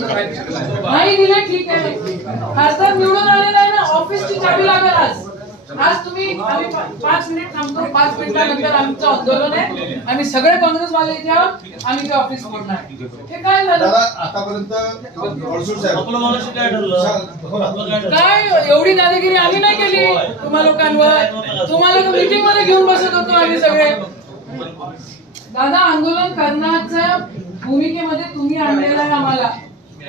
नाही दिले ठीक आहे. खासदार निवडून आलेला आहे ना, ऑफिसची चावी लागेल आज. आज तुम्ही आम्ही 5 मिनिट थांबतो. 5 मिनिटानंतर आमचं आंदोलन आहे. आम्ही सगळे काँग्रेसवाले इथे आहोत. आम्ही ते ऑफिस फोडणार. हे काय झालं आतापर्यंत काय एवढी दादागिरी आम्ही नाही केली तुम्हा लोकांवर. तुम्हाला मीटिंग मध्ये घेऊन बसत होतो आम्ही सगळे. दादा आंदोलन करण्याच्या भूमिकेमध्ये तुम्ही आणलेला आहे आम्हाला.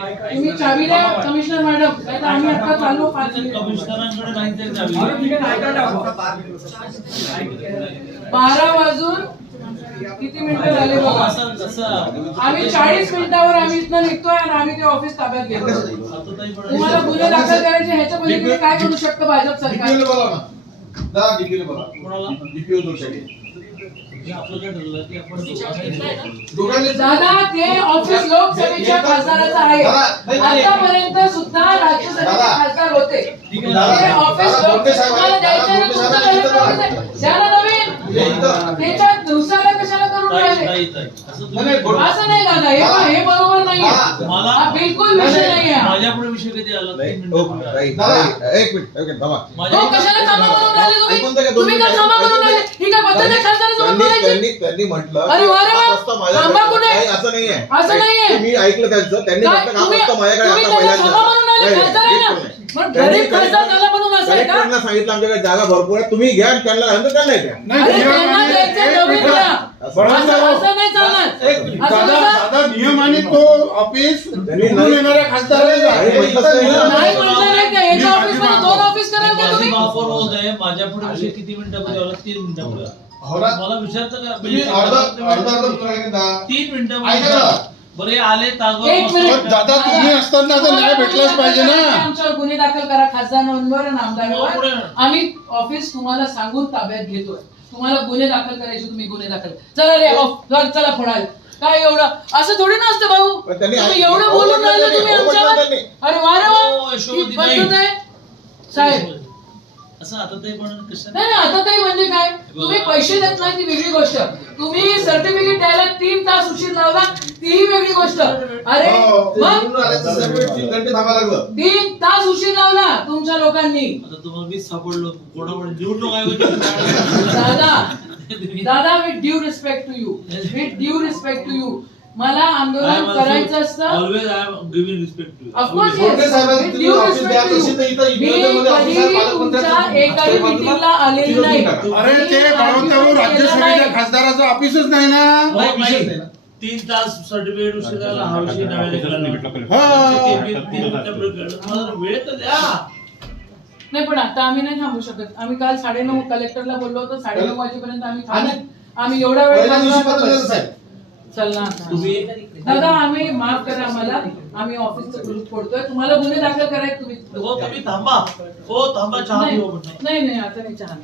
तुम्ही चावी द्या कमिशनर मॅडम, नाही आम्ही आता चाललो 5 मिनिट. कमिशनरांकडे नाही तरी चावी. 12 वाजून किती मिनिटं झाले बघा. आम्ही 40 मिनिटावर आम्ही इथनं निघतोय आणि आम्ही ते ऑफिस ताब्यात घेतो. तुम्हाला गुन्हे दाखल करायचे ह्याच्या पलीकडे काय करू शकतं भाजप सरकार? दादा ते ऑफिस लोकसभेच्या खासदाराचं आहे. आतापर्यंत सुद्धा राज्यसभेचे खासदार होते. ते ऑफिस लोकसभेला द्यायचे ना, तुमचं द्यायला नवीन त्याच्या दिवसाला कशाला करून राहिले? असं नाही दादा, हे बरोबर नाहीये. मला बिलकुल विषय नाहीये. माझ्यापुढे विषय कधी आला? एक मिनिट कशाला कामं करून राहिले तुम्ही? काय कामं करून राहिले? ही काय पद्धत आहे खासदारासोबत बोलायची? त्यांनी म्हटलं अरे वा रे वा, थांबा कुठे? असं नाहीये, असं नाहीये. मी ऐकलं त्यांचं. त्यांनी म्हटलं हा प्रस्ताव माझ्याकडे आता पहिल्यांदा सांगितलं आमच्याकडे जागा भरपूर आहे, तुम्ही घ्या. त्यांना त्यांना द्या. दादा नियम आणि तो ऑफिस येणाऱ्या खासदाराला माझ्या पुढे विषय किती मिनिटापूर्वी आला? 3 मिनिटापूर्वी. मला विचारतं का? 3 मिनिटं बरे आले दादा तुम्ही असताना न्याय भेटलाच पाहिजे ना. आमच्यावर गुन्हे दाखल करा खासदारांवर आणि आमदारांवर. आम्ही ऑफिस तुम्हाला सांगून ताब्यात घेतोय. तुम्हाला गुन्हे दाखल करायचे, तुम्ही गुन्हे दाखल चला रे चला फोडायला. काय एवढं असं थोडी नसतं भाऊ. तुम्ही एवढं बोलून राहिले तुम्ही आमच्यावर. अरे वा रे वा साहेब. असं आता ते पण नाही आता ते म्हणजे काय? तुम्ही पैसे देत नाही ती वेगळी गोष्ट. तुम्ही सर्टिफिकेट द्यायला 3 तास उशीर लावला ती वेगळी गोष्ट. अरे 3 तास उशीर लावला तुमच्या लोकांनी. आता तुम्हाला मीच सापडलो कोणाकडे निवडणूक आयोग. दादा with due respect to you, with due respect to you, मला आंदोलन करायचं असतं. Always I am giving respect to you. Of course with due respect to you. मी कधी तुमच्या एकाही मीटिंगला आलेली नाही. अरे ते राज्यसभेच्या खासदाराचं ऑफिसच नाही ना. 3 तास सर्टिफिकेट उशीर झाला हा विषय नव्याने वेळ तर द्या. नाही पण आता आम्ही नाही थांबू शकत. आम्ही काल 9:30 कलेक्टरला बोललो होतो. 9:30 वाजेपर्यंत आम्ही एवढा वेळ चल ना दादा. आम्ही माफ करा आम्हाला. आम्ही ऑफिसचं ग्रुप फोडतोय. तुम्हाला गुन्हे दाखल करायचे तुम्ही थांबा. हो थांबा. चहा नाही आता नाही चहा.